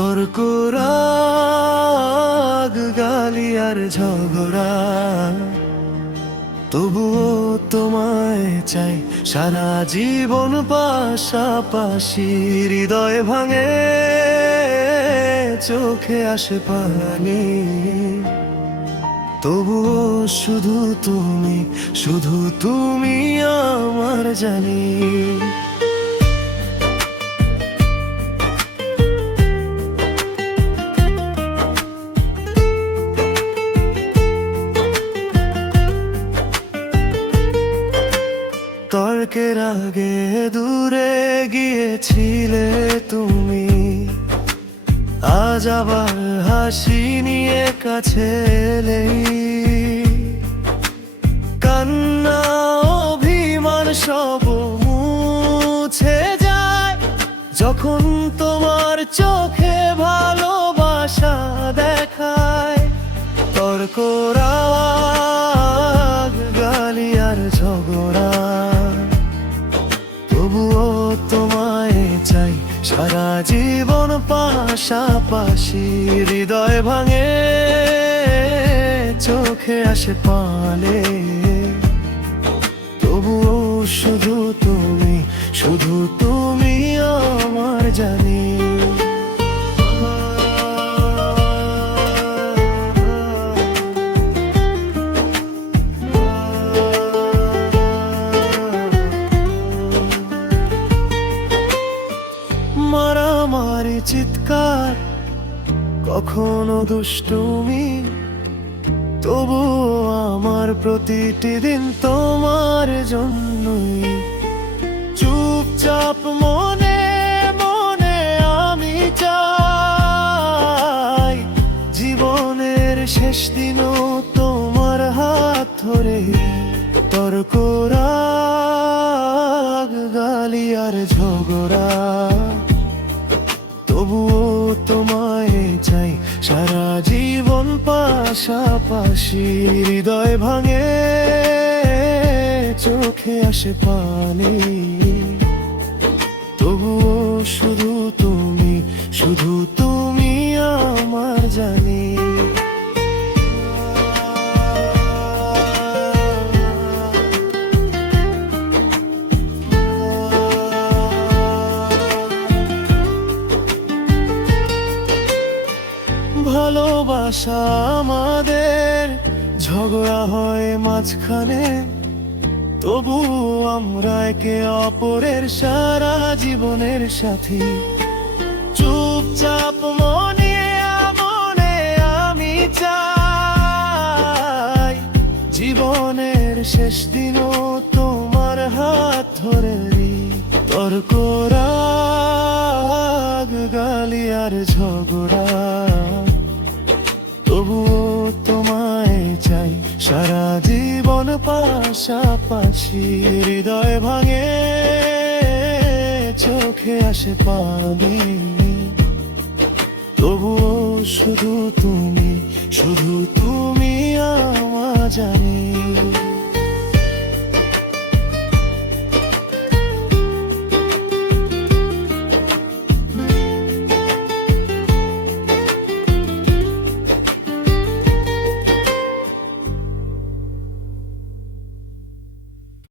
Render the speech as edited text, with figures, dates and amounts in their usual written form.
তর্ক রাগ গালি আর ঝগড়া, তবুও তোমায় চাই সারা জীবন পাশাপাশি। হৃদয় ভাঙে, চোখে আসে পানি, তবুও শুধু তুমি, শুধু তুমি আমার জানি। তর্কের আগে দূরে গিয়েছিলে তুমি, আজ আবার হাসি নিয়ে কাছে এলেই কান্না অভিমান সব মুছে যায় যখন তোমার চোখে ভালোবাসা দেখায়। তর্ক রাগ গালি আর ঝগড়া, তবুও তোমায় চাই সারা জীবন পাশাপাশি। হৃদয় ভাঙে, চোখে আসে পানি, তবুও শুধু তুমি, শুধু তুমি আমার জানি। মারামারি চিৎকার কখনো দুষ্টুমি, তবুও আমার প্রতিটি দিন তোমার জন্যই। চুপচাপ মনে মনে আমি চাই জীবনের শেষ দিনও তোমার হাত ধরে। তর্ক রাগ গালি আর ঝগড়া, তবুও তোমায় চাই সারা জীবন পাশাপাশি। হৃদয় ভাঙে, চোখে আসে পানি, তবুও শুধু তুমি, শুধু তুমি আমার জানি। ভালোবাসা আমাদের ঝগড়া হয় মাঝখানে, তবু আমরা একে অপরের সারা জীবনের সাথী। চুপচাপ মনে মনে আমি চাই জীবনের শেষ দিনও তোমার হাত ধরে। তর্ক রাগ গালি আর ঝগড়া, তবুও তোমায় চাই সারা জীবন পাশাপাশি। হৃদয় ভাঙে, চোখে আসে পানি, তবুও শুধু তুমি, শুধু তুমি আমার জানি।